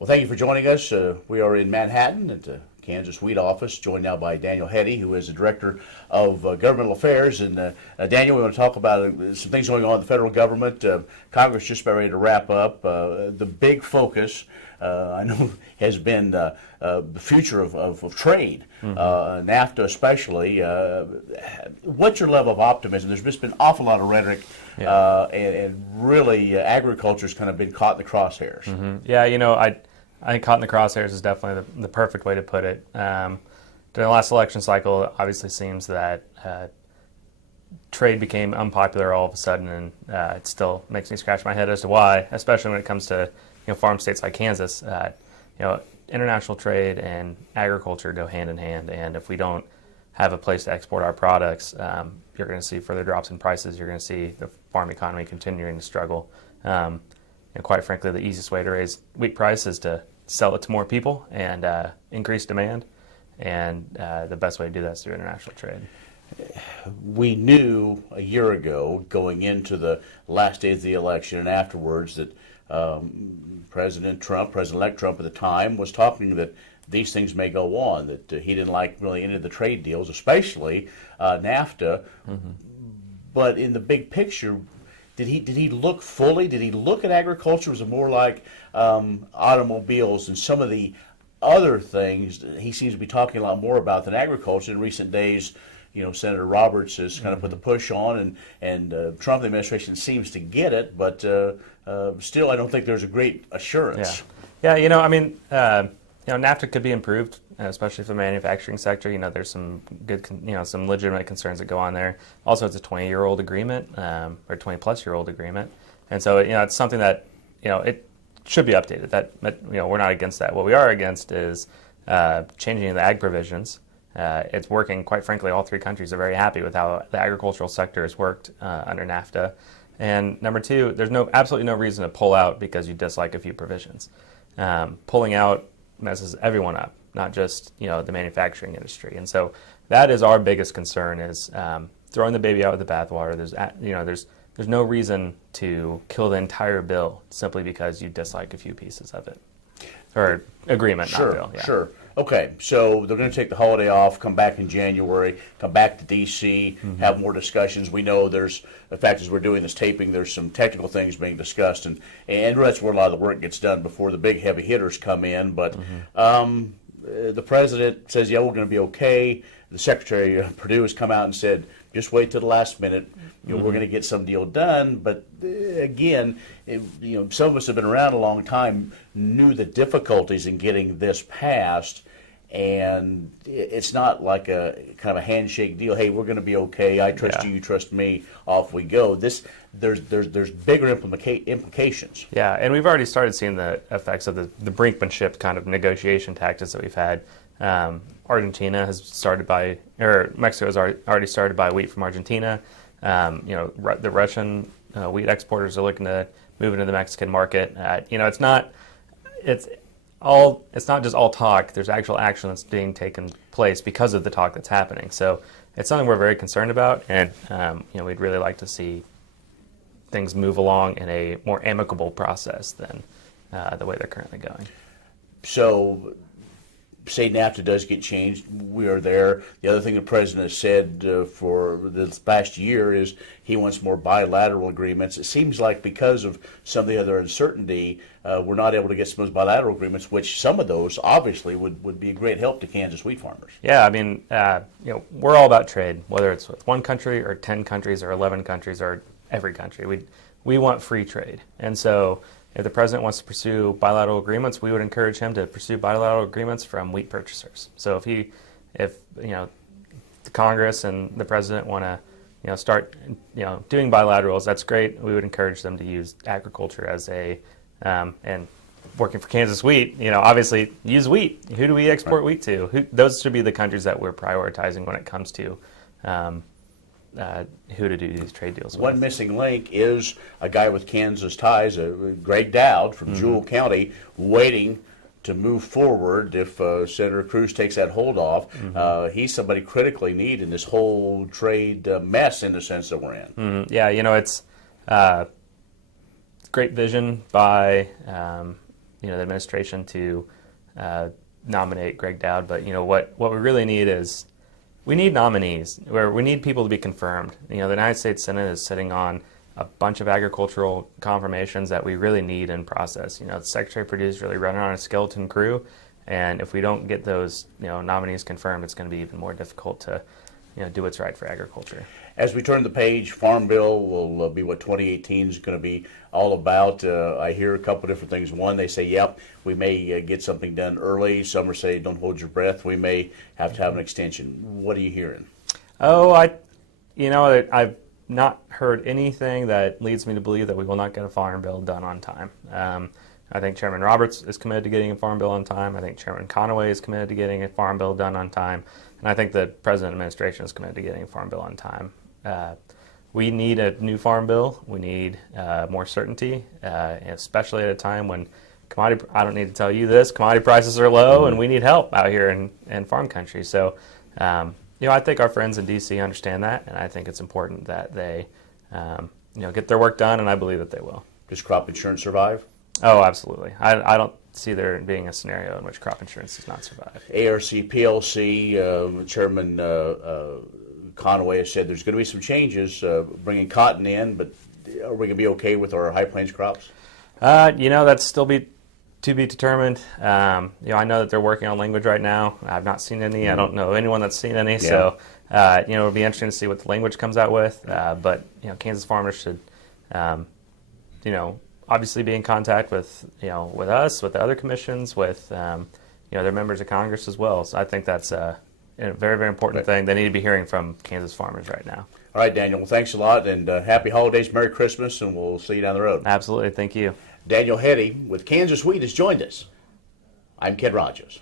Well, thank you for joining us. We are in Manhattan at the Kansas Wheat Office, joined now by Daniel Heady, who is the Director of Governmental Affairs. And Daniel, we want to talk about some things going on in the federal government. Congress just about ready to wrap up. The big focus, I know, has been the future of trade, NAFTA especially. What's your level of optimism? There's just been an awful lot of rhetoric, and really agriculture's kind of been caught in the crosshairs. Yeah, I think caught in the crosshairs is definitely the perfect way to put it. During the last election cycle, it obviously seems that trade became unpopular all of a sudden, and it still makes me scratch my head as to why, especially when it comes to farm states like Kansas. International trade and agriculture go hand in hand, and if we don't have a place to export our products, you're going to see further drops in prices. You're going to see the farm economy continuing to struggle. And quite frankly, the easiest way to raise wheat price is to sell it to more people and increase demand. And the best way to do that is through international trade. We knew a year ago, going into the last days of the election and afterwards, that President Trump, President-elect Trump at the time, was talking that these things may go on, that he didn't like really any of the trade deals, especially NAFTA. But in the big picture, did he look fully? Did he look at agriculture? Was it more like automobiles and some of the other things he seems to be talking a lot more about than agriculture in recent days? Senator Roberts has kind of put the push on, and Trump administration seems to get it, but still, I don't think there's a great assurance. Yeah. NAFTA could be improved, especially for the manufacturing sector. There's some good, some legitimate concerns that go on there. Also, it's a 20-year-old agreement, or 20-plus-year-old agreement, and so it's something that it should be updated. That we're not against that. What we are against is changing the ag provisions. It's working, quite frankly. All three countries are very happy with how the agricultural sector has worked under NAFTA. And number two, there's absolutely no reason to pull out because you dislike a few provisions. Pulling out messes everyone up, not just the manufacturing industry. And so that is our biggest concern: is throwing the baby out with the bathwater. There's no reason to kill the entire bill simply because you dislike a few pieces of it, or agreement, not bill. Yeah. Sure. Okay, so they're going to take the holiday off, come back in January, come back to D.C., have more discussions. We know there's, in fact, as we're doing this taping, there's some technical things being discussed, and that's where a lot of the work gets done before the big heavy hitters come in. But the president says, yeah, we're going to be okay. The Secretary of Purdue has come out and said, just wait till the last minute. We're going to get some deal done. But again, some of us have been around a long time, knew the difficulties in getting this passed, and it's not like a kind of a handshake deal. Hey, we're going to be okay. I trust you, you trust me. Off we go. There's bigger implications. Yeah, and we've already started seeing the effects of the brinkmanship kind of negotiation tactics that we've had. Argentina has started Mexico has already started by wheat from Argentina. The Russian wheat exporters are looking to move into the Mexican market. It's not just all talk. There's actual action that's being taken place because of the talk that's happening. So it's something we're very concerned about, and we'd really like to see things move along in a more amicable process than the way they're currently going. So, say NAFTA does get changed, we are there. The other thing the president has said for this past year is he wants more bilateral agreements. It seems like because of some of the other uncertainty, we're not able to get some of those bilateral agreements, which some of those obviously would be a great help to Kansas wheat farmers. Yeah, I mean, we're all about trade, whether it's with one country or 10 countries or 11 countries or every country. We want free trade, and so if the president wants to pursue bilateral agreements, we would encourage him to pursue bilateral agreements from wheat purchasers. So if the Congress and the president want to start doing bilaterals, that's great. We would encourage them to use agriculture as and working for Kansas wheat. Obviously use wheat. Who do we export wheat to? Those should be the countries that we're prioritizing when it comes to who to do these trade deals with. One missing link is a guy with Kansas ties, Greg Dowd from Jewell County, waiting to move forward if Senator Cruz takes that hold off. He's somebody critically needed in this whole trade mess, in the sense that we're in. Yeah, it's great vision by the administration to nominate Greg Dowd. But what we really need is we need nominees, where we need people to be confirmed. The United States Senate is sitting on a bunch of agricultural confirmations that we really need in process. The Secretary of Purdue is really running on a skeleton crew, and if we don't get those nominees confirmed, it's going to be even more difficult to do what's right for agriculture. As we turn the page, Farm Bill will be what 2018 is going to be all about. I hear a couple different things. One, they say, yep, we may get something done early. Some are saying, don't hold your breath. We may have to have an extension. What are you hearing? Oh, I've not heard anything that leads me to believe that we will not get a Farm Bill done on time. I think Chairman Roberts is committed to getting a Farm Bill on time. I think Chairman Conaway is committed to getting a Farm Bill done on time. And I think the President administration is committed to getting a Farm Bill on time. We need a new Farm Bill. We need more certainty, especially at a time when I don't need to tell you this, commodity prices are low and we need help out here in farm country. So, I think our friends in D.C. understand that, and I think it's important that they get their work done, and I believe that they will. Does crop insurance survive? Oh, absolutely. I don't see there being a scenario in which crop insurance does not survive. ARC PLC Chairman Conaway has said there's going to be some changes bringing cotton in, but are we going to be okay with our High Plains crops? That's still to be determined. I know that they're working on language right now. I've not seen any. I don't know anyone that's seen any. Yeah. So, it'll be interesting to see what the language comes out with. But Kansas farmers should, obviously be in contact with with us, with the other commissions, with their members of Congress as well. So I think that's a very, very important thing. They need to be hearing from Kansas farmers right now. All right, Daniel. Well, thanks a lot, and happy holidays, Merry Christmas, and we'll see you down the road. Absolutely. Thank you. Daniel Heady with Kansas Wheat has joined us. I'm Ken Rogers.